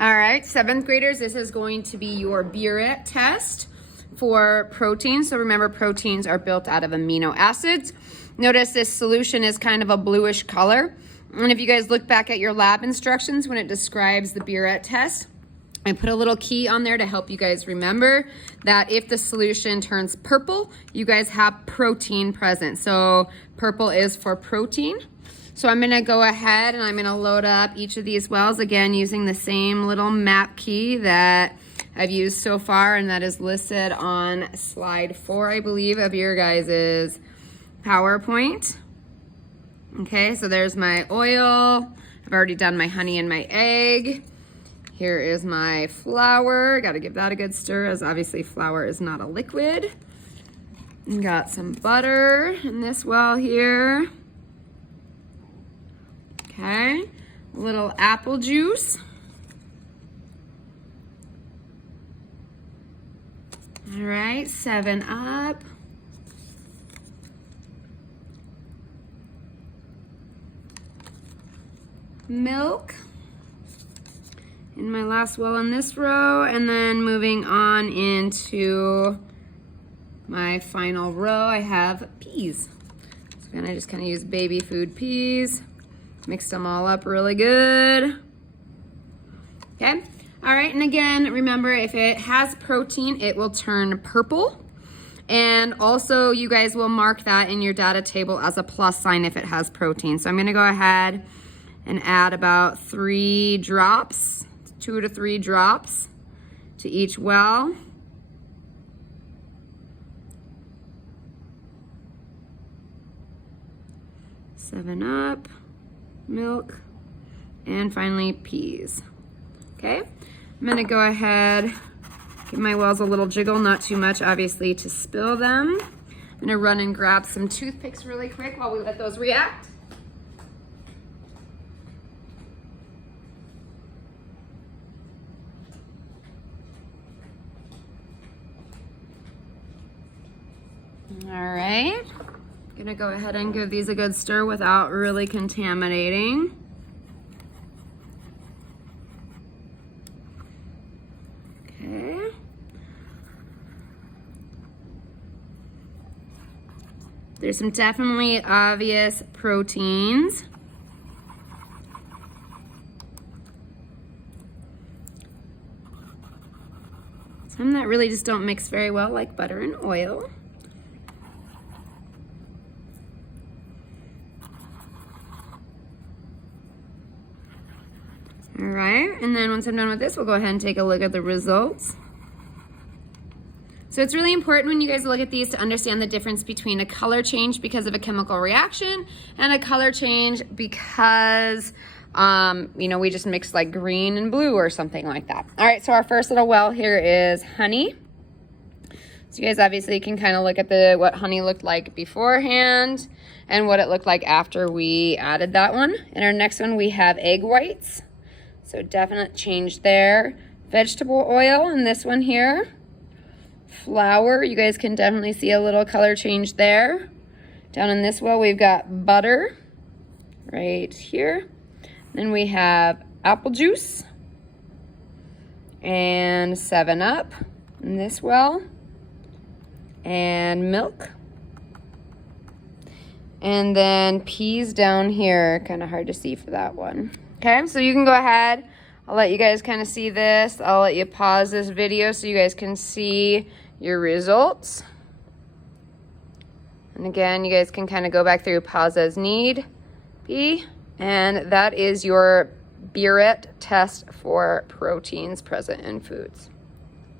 All right, 7th graders, this is going to be your Buiret test for protein. So remember, proteins are built out of amino acids. Notice this solution is kind of a bluish color. And if you guys look back at your lab instructions when it describes the Buiret test, I put a little key on there to help you guys remember that if the solution turns purple, you guys have protein present. So purple is for protein. So I'm gonna go ahead and I'm gonna load up each of these wells, again, using the same little map key that I've used so far, and that is listed on slide 4, I believe, of your guys's PowerPoint. Okay, so there's my oil. I've already done my honey and my egg. Here is my flour. Gotta give that a good stir, as obviously flour is not a liquid. And got some butter in this well here. Okay, a little apple juice. All right, 7-Up. Milk. In my last well in this row, and then moving on into my final row, I have peas. So I'm gonna just kind of use baby food peas. Mix them all up really good. Okay, all right, and again, remember, if it has protein, it will turn purple. And also, you guys will mark that in your data table as a plus sign if it has protein. So I'm gonna go ahead and add about 3 drops, 2 to 3 drops to each well. Seven Up, milk, and finally peas. Okay, I'm gonna go ahead, give my wells a little jiggle, not too much obviously to spill them. I'm gonna run and grab some toothpicks really quick while we let those react. All right, gonna go ahead and give these a good stir without really contaminating. Okay. There's some definitely obvious proteins. Some that really just don't mix very well, like butter and oil. All right, and then once I'm done with this, we'll go ahead and take a look at the results. So it's really important when you guys look at these to understand the difference between a color change because of a chemical reaction and a color change because, we just mixed like green and blue or something like that. All right, so our first little well here is honey. So you guys obviously can kind of look at what honey looked like beforehand and what it looked like after we added that one. In our next one, we have egg whites. So definite change there. Vegetable oil in this one here. Flour, you guys can definitely see a little color change there. Down in this well, we've got butter right here. Then we have apple juice and 7-Up in this well, and milk. And then peas down here, kind of hard to see for that one. Okay, so you can go ahead. I'll let you guys kind of see this. I'll let you pause this video so you guys can see your results. And again, you guys can kind of go back through, pause as need be. And that is your Buiret test for proteins present in foods.